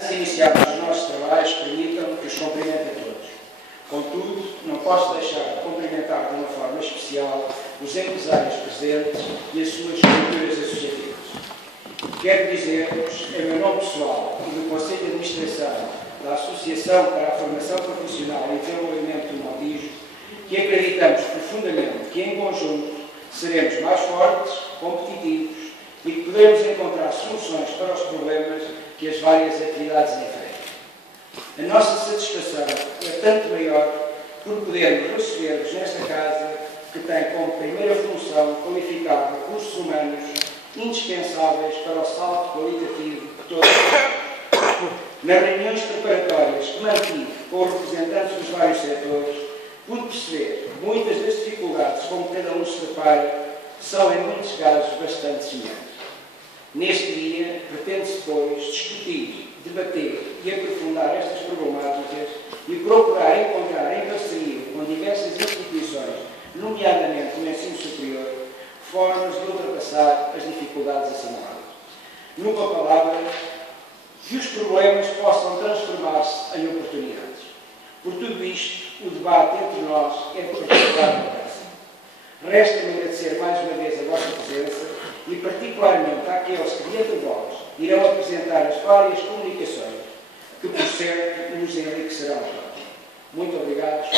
Antes de iniciarmos os nossos trabalhos, permitam que os cumprimente a todos. Contudo, não posso deixar de cumprimentar de uma forma especial os empresários presentes e as suas estruturas associativas. Quero dizer-vos, em meu nome pessoal e do Conselho de Administração da Associação para a Formação Profissional e Desenvolvimento do Montijo, que acreditamos profundamente que, em conjunto, seremos mais fortes, competitivos e que podemos encontrar soluções para os problemas que as várias atividades enfrentam. A nossa satisfação é tanto maior por podermos receber-vos nesta casa que tem como primeira função qualificar recursos humanos indispensáveis para o salto qualitativo que todos temos. Nas reuniões preparatórias que mantive com os representantes dos vários setores, pude perceber que muitas das dificuldades com que cada um se depara são, em muitos casos, bastante semelhantes. Neste dia, pretende-se, pois, discutir, debater e aprofundar estas problemáticas e procurar encontrar, em parceria com diversas instituições, nomeadamente no ensino superior, formas de ultrapassar as dificuldades assinaladas. Numa palavra, que os problemas possam transformar-se em oportunidades. Por tudo isto, o debate entre nós é de particular importância. Resta-me agradecer mais uma vez a vossa presença e particularmente àqueles que, diante de vós, irão apresentar as várias comunicações que, por certo, nos enriquecerão a todos. Muito obrigado.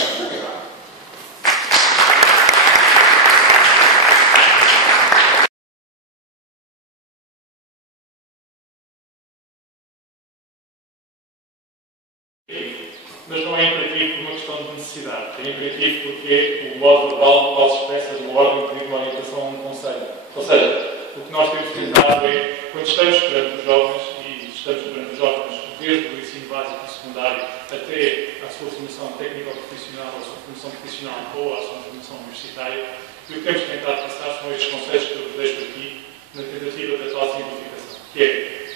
Mas não é imperativo por uma questão de necessidade. É imperativo porque o modo verbal não pode expressar de uma ordem que uma orientação a um conselho. Ou seja, o que nós temos tentado é, quando estamos perante os jovens, e estamos perante os jovens desde o ensino básico e secundário até à sua formação técnico-profissional, à sua formação profissional ou à sua formação universitária, e o que temos tentado passar são estes conceitos que eu vos deixo aqui, na tentativa da tal simplificação, que é,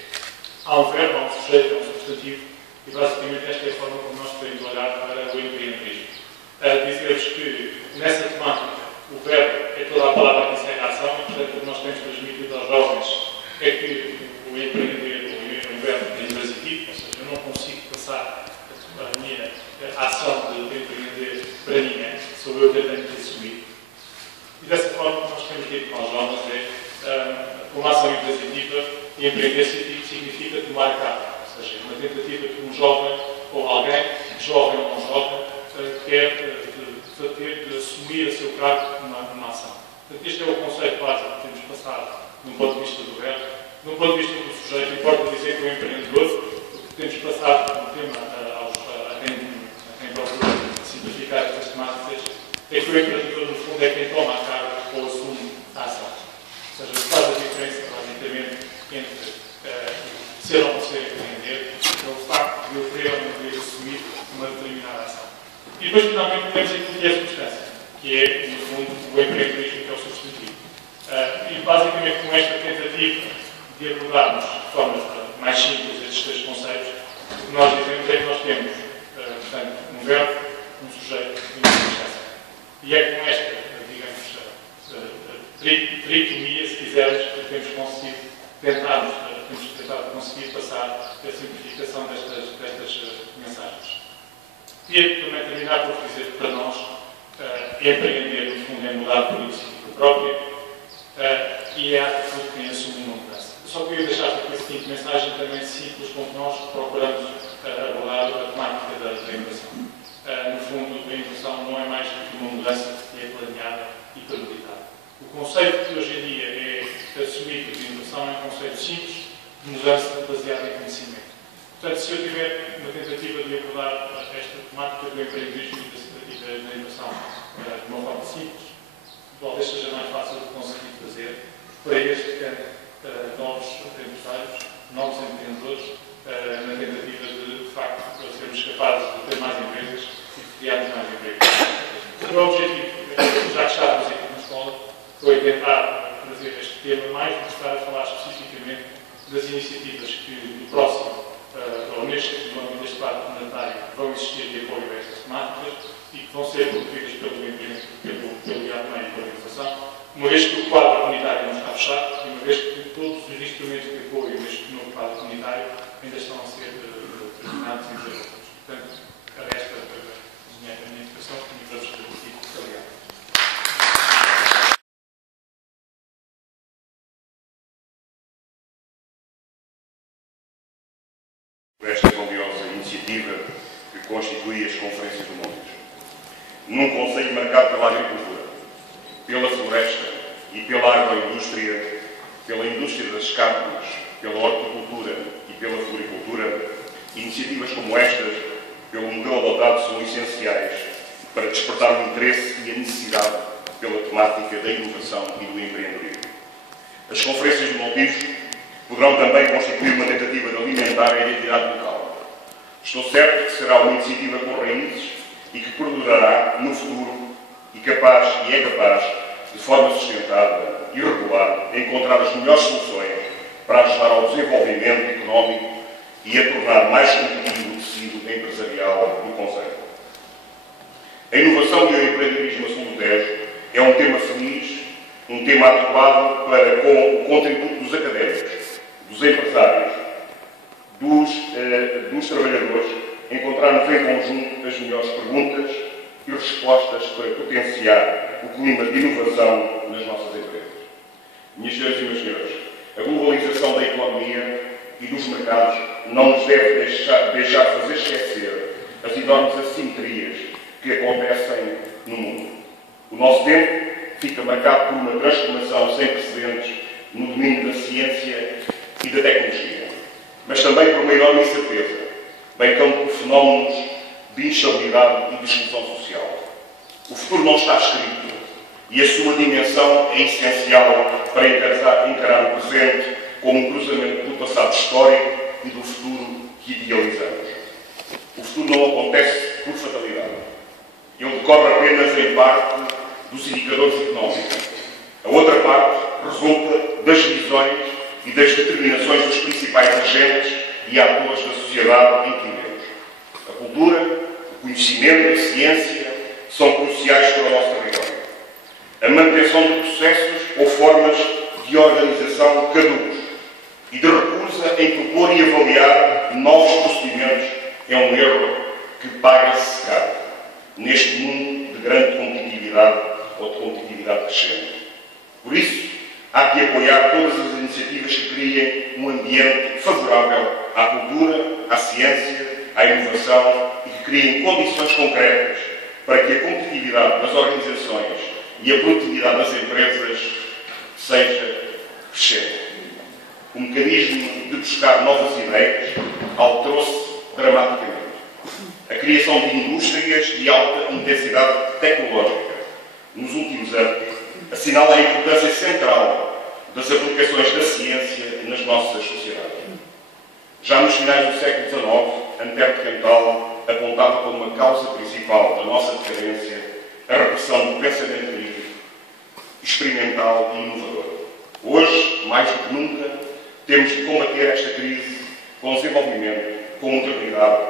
há um verbo, há um sujeito, há um substantivo, e basicamente esta é a forma como nós podemos olhar para o empreendedorismo. Dizer-vos que nessa temática o verbo é toda a palavra que encerra a ação, e portanto o que nós temos transmitido aos jovens é que o empreender é um verbo intransitivo, ou seja, eu não consigo passar a minha ação de empreender para ninguém, sou eu que a tenho que assumir. E dessa forma o que nós temos dito para os jovens é uma ação intransitiva e empreender significa tomar cargo. Ou seja, uma tentativa que um jovem, ou alguém, jovem ou não jovem, quer de assumir a seu cargo numa ação. Portanto, este é o conceito básico que temos passado num ponto de vista do verbo. Num ponto de vista do sujeito, importa dizer que o empreendedor, o que temos passado no tema a quem procura simplificar estas temáticas, é que o empreendedor, no fundo, é quem toma a cargo ou assume a ação. Ou seja, faz a diferença, basicamente, entre ser ou não ser empreender, é o facto de eu querer ou não querer assumir uma determinada ação. E depois, finalmente, temos aquilo que é a substância, que é, no fundo, o empreendedorismo, que é o substantivo. E, basicamente, com esta tentativa de abordarmos de forma mais simples estes três conceitos, o que nós dizemos é que nós temos, portanto, um verbo, um sujeito e uma substância. E é com esta, digamos, tricotomia, se quisermos, que temos conseguido tentado conseguir passar a simplificação destas mensagens. E também terminar por dizer que para nós empreender, no fundo, é mudar por iniciativa própria e é a atitude que tem assumido uma mudança. Eu só queria deixar aqui a seguinte mensagem também simples com que nós procuramos abordar a temática da inovação. No fundo, a inovação não é mais do que uma mudança que é planeada e premeditada. O conceito que hoje em dia é assumido de inovação é um conceito simples, de mudança baseada em conhecimento. Portanto, se eu tiver uma tentativa de abordar esta temática do empreendedorismo e da inovação de uma forma simples, talvez seja mais fácil de conseguir fazer para este campo novos empresários, novos empreendedores, na tentativa de facto, sermos capazes de ter mais empresas e de criarmos mais empregos. O meu objetivo, já que estávamos aqui na escola, foi tentar trazer este tema mais do que estar a falar especificamente das iniciativas que no próximo, ou neste quadro comunitário, vão existir de apoio a estas temáticas e que vão ser promovidas pelo IAPMEI e pela inovação, uma vez que o quadro comunitário não está fechado e uma vez que todos os instrumentos de apoio neste novo quadro comunitário ainda estão a ser terminados e desenvolvidos. Portanto, resta a minha intervenção e vamos repetir. Muito obrigado. Esta valiosa iniciativa que constitui as Conferências do Montijo. Num concelho marcado pela agricultura, pela floresta e pela agroindústria, pela indústria das carnes, pela horticultura e pela floricultura, iniciativas como estas, pelo modelo adotado, são essenciais para despertar o interesse e a necessidade pela temática da inovação e do empreendedorismo. As Conferências do Montijo poderão também constituir uma tentativa de alimentar a identidade local. Estou certo que será uma iniciativa com raízes e que perdurará no futuro e é capaz, de forma sustentada e regular, de encontrar as melhores soluções para ajudar ao desenvolvimento económico e a tornar mais competitivo o tecido empresarial do concelho. A inovação e o empreendedorismo a sul do Tejo é um tema feliz, um tema adequado para, com o contributo dos académicos, dos empresários, dos trabalhadores, encontrarmos em conjunto as melhores perguntas e respostas para potenciar o clima de inovação nas nossas empresas. Minhas senhoras e meus senhores, a globalização da economia e dos mercados não nos deve deixar fazer esquecer as enormes assimetrias que acontecem no mundo. O nosso tempo fica marcado por uma transformação sem precedentes no domínio da ciência e da tecnologia, mas também por uma enorme incerteza, bem como por fenómenos de instabilidade e de exclusão social. O futuro não está escrito e a sua dimensão é essencial para encarar o presente como um cruzamento do passado histórico e do futuro que idealizamos. O futuro não acontece por fatalidade. Ele decorre apenas em parte dos indicadores económicos. A outra parte resulta das visões e das determinações dos principais agentes e atores da sociedade em que vivemos. A cultura, o conhecimento e a ciência são cruciais para o nosso território. A manutenção de processos ou formas de organização caducos e de recusa em propor e avaliar novos procedimentos é um erro que paga-se caro neste mundo de grande competitividade ou de competitividade crescente. Por isso, há que apoiar todas as iniciativas que criem um ambiente favorável à cultura, à ciência, à inovação e que criem condições concretas para que a competitividade das organizações e a produtividade das empresas seja crescente. O mecanismo de buscar novas ideias alterou-se dramaticamente. A criação de indústrias de alta intensidade tecnológica nos últimos anos assinala a importância central das aplicações da ciência nas nossas sociedades. Já nos finais do século XIX, Antero de Cantal apontava como uma causa principal da nossa decadência a repressão do pensamento crítico, experimental e inovador. Hoje, mais do que nunca, temos de combater esta crise com desenvolvimento, com modernidade,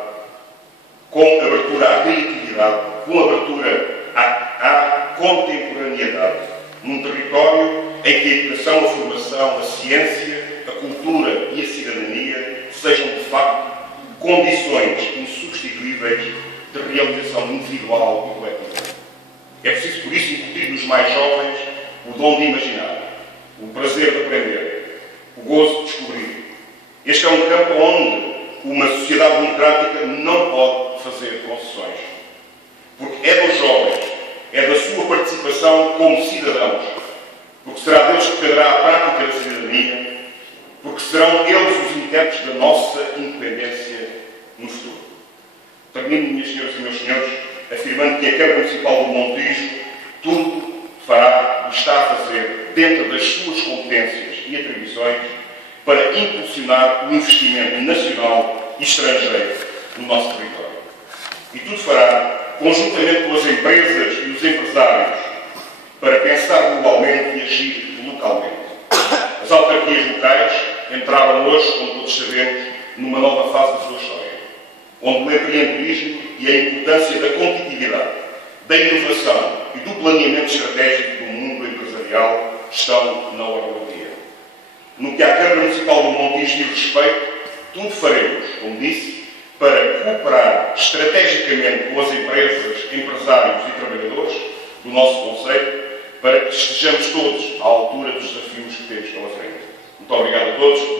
com abertura à criatividade, com abertura à contemporaneidade, num território em que a educação, a formação, a ciência, a cultura e a cidadania sejam, de facto, condições insubstituíveis de realização individual e coletiva. É preciso, por isso, incutir nos mais jovens o dom de imaginar, o prazer de aprender, o gozo de descobrir. Este é um campo onde uma sociedade democrática não pode fazer concessões. Porque é dos jovens, é da sua participação como cidadãos, porque será deles que dependerá a prática da cidadania, porque serão eles os intérpretes da nossa independência no futuro. Termino, minhas senhoras e meus senhores, afirmando que a Câmara Municipal do Montijo tudo fará e está a fazer dentro das suas competências e atribuições para impulsionar o investimento nacional e estrangeiro no nosso território. E tudo fará conjuntamente com as empresas e os empresários para pensar globalmente e agir localmente. As autarquias locais entraram hoje, como todos sabemos, numa nova fase da sua história, onde o empreendedorismo e a importância da competitividade, da inovação e do planeamento estratégico do mundo empresarial estão na ordem do dia. No que à Câmara Municipal do Montijo diz respeito, Tudo faremos, como disse, para cooperar estrategicamente com as empresas, empresários e trabalhadores do nosso concelho, para que estejamos todos à altura dos desafios que temos pela frente. Muito obrigado a todos.